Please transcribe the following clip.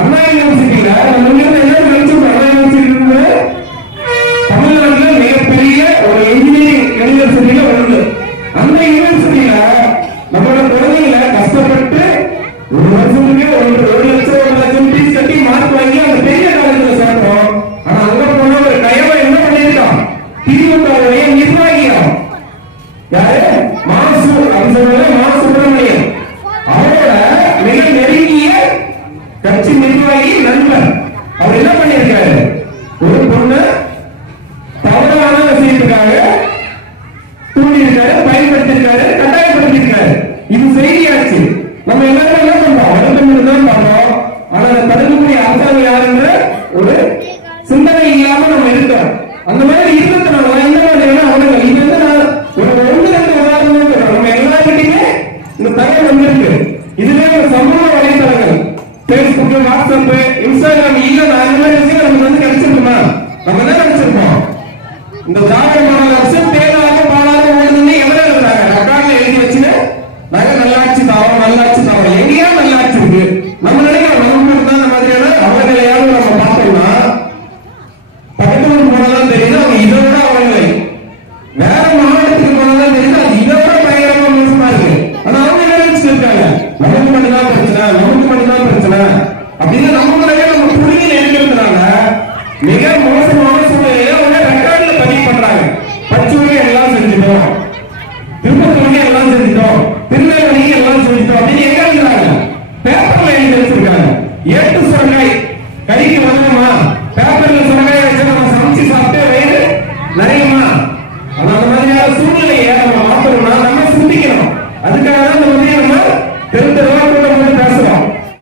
அண்ணா யூனிவர்சிட்டியில நம்ம என்ன நினைச்சோம்? அண்ணா யூனிவர்சிட்டி தமிழ்நாட்டுல மிகப்பெரிய ஒரு இன்ஜினியரிங் யூனிவர்சிட்டியில ஒன்று. அந்த யூனிவர்சிட்டியில நம்மளோட குழந்தைகளை கஷ்டப்பட்டு ஒரு வருஷத்துக்கு 1,00,000 ஃபீஸ் கட்டி மார்க் வாங்கி அந்த பெரிய காலேஜ்ல சேர்க்கிறோம். ஆனா அங்க போன ஒரு கையவை என்ன பண்ணிருக்கான்? திமுகவுடைய நிர்வாகியம் யாரு? மாசு அப்படின்னு மா சுப்பிரமணியம் அவரோட மிக நெருங்கிய கட்சி நிர்வாகி நண்பர். அவர் என்ன பண்ணிருக்காரு? ஒரு பொண்ணு தவறான விஷயத்துக்காக தூண்டியிருக்காரு, பயன்படுத்திருக்காரு, கட்டாயப்படுத்திருக்காரு. இது செய்தியாச்சு. நம்ம எல்லாரும் என்ன பண்றோம்? வருத்தம் தான் பண்றோம். ஆனா அதை தடுக்கக்கூடிய அரசாங்கம் யாருன்ற ஒரு சிந்தனை இல்லாம நம்ம இருக்கோம். அந்த மாதிரி இருக்கிறதுனால இந்த மாதிரியான அவனங்கள் இது வந்து நான் ஒரு 1-2 உதாரணம் நம்ம எல்லாருக்கிட்டையுமே இந்த தகவல் வந்திருக்கு. இதுவே ஒரு சமூக வலைத்தளங்கள் பேஸ்புக், வாட்ஸ்அப், இன்ஸ்டாகிராம் இல்ல நான் இந்த மாதிரி விஷயம் நமக்கு வந்து கிடைச்சிருக்குமா? நம்ம என்ன நினைச்சிருக்கோம்? இந்த ஜாதக மாடல் அரசு தேவையாக பாலாக ஓடுதுன்னு எவ்வளவு இருக்கிறாங்க ரெக்கார்ட்ல எழுதி வச்சுன்னு நாங்க நல்லாட்சி தாவோம் நல்லாட்சி தாவோம். எங்கேயா நல்லாட்சி இருக்கு? நம்ம நினைக்கிறோம் நமக்கு தான் இந்த மாதிரியான அவர்களையாவது நம்ம பார்த்தோம்னா பக்கத்து ஊர் போனதான் தெரியுது அவங்க இதோட அவர்களை வேற மாவட்டத்துக்கு போனதான் தெரியுது அது இதோட பயங்கரமா மோசமா இருக்கு. ஆனா அவங்க என்ன நினைச்சிட்டு இருக்காங்க? நமக்கு மட்டும்தான் பிரச்சனை, நமக்கு மட்டும்தான் பிரச்சனை அப்படின்னு நம்மளே நம்ம புரிஞ்சு நினைக்கிறதுனால மிக மோசமான சூழ்நிலையில அவங்க ரெக்கார்ட்ல பதிவு பண்றாங்க. பச்சூரில் எல்லாம் செஞ்சுட்டோம், திருப்பத்தூருக்கு எல்லாம் செஞ்சுட்டோம், திருநெல்வேலிக்கு எல்லாம் செஞ்சுட்டோம் அப்படின்னு எங்க எழுதுறாங்க? பேப்பர்ல எழுதி வச்சிருக்காங்க. ஏட்டு சொன்னாய் கைக்கு வரணுமா? பேப்பர்ல